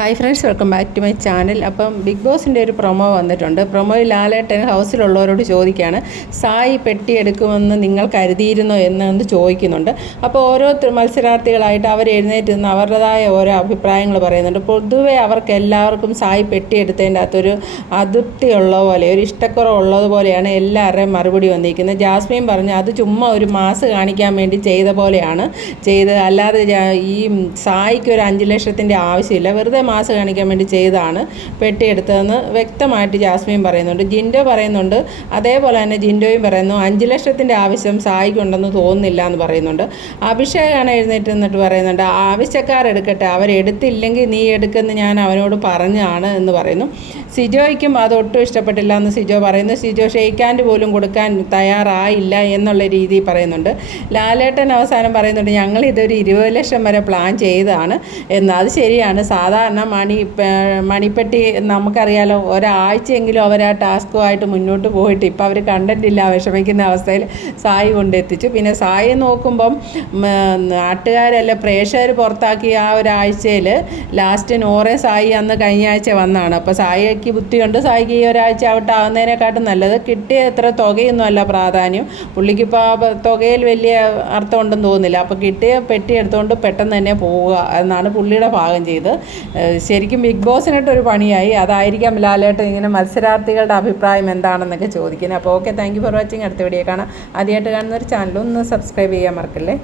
Hi friends welcome back to my channel അപ്പം big ബോസിന്റെ ഒരു പ്രൊമോ വന്നിട്ടുണ്ട്. പ്രൊമോയിൽ ലാലേട്ടൻ ഹൗസിലുള്ളവരോട് ചോദിക്കുകയാണ് സായി പെട്ടി എടുക്കുമെന്ന് നിങ്ങൾ കരുതിയിരുന്നോ? എന്ന് ചോദിക്കുന്നുണ്ട്. അപ്പോൾ ഓരോ മത്സരാർത്ഥികളായിട്ട് അവർ എഴുന്നേറ്റ് നിന്ന് അവരുടേതായ ഓരോ അഭിപ്രായങ്ങൾ പറയുന്നുണ്ട്. പൊതുവേ അവർക്ക് എല്ലാവർക്കും സായി പെട്ടി എടുത്തതിന്റെ അകത്തൊരു അതൃപ്തിയുള്ള പോലെ ഒരു ഇഷ്ടക്കുറവുള്ളത് പോലെയാണ് എല്ലാവരുടെയും മറുപടി വന്നിരിക്കുന്നത്. ജാസ്മിൻ പറഞ്ഞു അത് ചുമ്മാ ഒരു മാസ് കാണിക്കാൻ വേണ്ടി ചെയ്ത പോലെയാണ് ചെയ്ത് അല്ലാതെ ഈ സായിക്ക് ഒരു അഞ്ച് ലക്ഷത്തിന്റെ ആവശ്യമില്ല. വെറുതെ മാസ് കാണിക്കാൻ വേണ്ടി ചെയ്തതാണ്. പെട്ടി എടുത്തതെന്ന് വ്യക്തമായിട്ട് ജാസ്മിൻ പറയുന്നുണ്ട്. ജിൻഡോ പറയുന്നുണ്ട് അതേപോലെ തന്നെ ജിൻഡോയും പറയുന്നു അഞ്ച് ലക്ഷത്തിന്റെ ആവശ്യം സായിക്കുണ്ടെന്ന് തോന്നുന്നില്ല എന്ന് പറയുന്നുണ്ട്. അഭിഷേകാണ് എഴുന്നേറ്റ് എന്നിട്ട് പറയുന്നുണ്ട് ആവശ്യക്കാരെടുക്കട്ടെ അവരെടുത്തില്ലെങ്കിൽ നീ എടുക്കുന്ന ഞാൻ അവനോട് പറഞ്ഞാണ് എന്ന് പറയുന്നു. സിജോയ്ക്കും അത് ഇഷ്ടപ്പെട്ടില്ല എന്ന് സിജോ പറയുന്നു. സിജോ ഷെയ്ക്കാൻഡ് പോലും കൊടുക്കാൻ തയ്യാറായില്ല എന്നുള്ള രീതിയിൽ പറയുന്നുണ്ട്. ലാലേട്ടൻ അവസാനം പറയുന്നുണ്ട് ഞങ്ങൾ ഇതൊരു ഇരുപത് ലക്ഷം വരെ പ്ലാൻ ചെയ്തതാണ്. എന്ന് അത് ശരിയാണ്. സാധാരണ മണി പ- മണിപ്പെട്ടി നമുക്കറിയാലോ ഒരാഴ്ചയെങ്കിലും അവർ ആ ടാസ്കുമായിട്ട് മുന്നോട്ട് പോയിട്ട് ഇപ്പോൾ അവർ കണ്ടിട്ടില്ല വിഷമിക്കുന്ന അവസ്ഥയിൽ സായി കൊണ്ടെത്തിച്ചു. പിന്നെ സായി നോക്കുമ്പം നാട്ടുകാരല്ല പ്രേക്ഷകർ പുറത്താക്കിയ ആ ഒരാഴ്ചയിൽ ലാസ്റ്റ് നോറെ സായി അന്ന് കഴിഞ്ഞ ആഴ്ച വന്നാണ്. അപ്പോൾ സായിക്ക് ബുദ്ധിയുണ്ട് സായിക്ക് ഈ ഒരാഴ്ച ഔട്ട് ആവുന്നതിനെക്കാട്ടും നല്ലത്. കിട്ടിയ എത്ര തുകയൊന്നും അല്ല പ്രാധാന്യം. പുള്ളിക്കിപ്പോൾ ആ തുകയിൽ വലിയ അർത്ഥമുണ്ടെന്ന് തോന്നുന്നില്ല. അപ്പോൾ കിട്ടിയ പെട്ടി എടുത്തുകൊണ്ട് പെട്ടെന്ന് തന്നെ പോവുക എന്നാണ് പുള്ളിയുടെ ഭാഗം ചെയ്ത് ശരിക്കും ബിഗ് ബോസിനായിട്ടൊരു പണിയായി. അതായിരിക്കാം ലാലേട്ടൻ ഇങ്ങനെ മത്സരാർത്ഥികളുടെ അഭിപ്രായം എന്താണെന്നൊക്കെ ചോദിക്കുന്നത്. അപ്പോൾ okay thank you for watching അടുത്ത വീഡിയോ കാണാം. ആദ്യമായിട്ട് കാണുന്ന ഒരു ചാനൽ ഒന്ന് സബ്സ്ക്രൈബ് ചെയ്യാൻ മറക്കല്ലേ?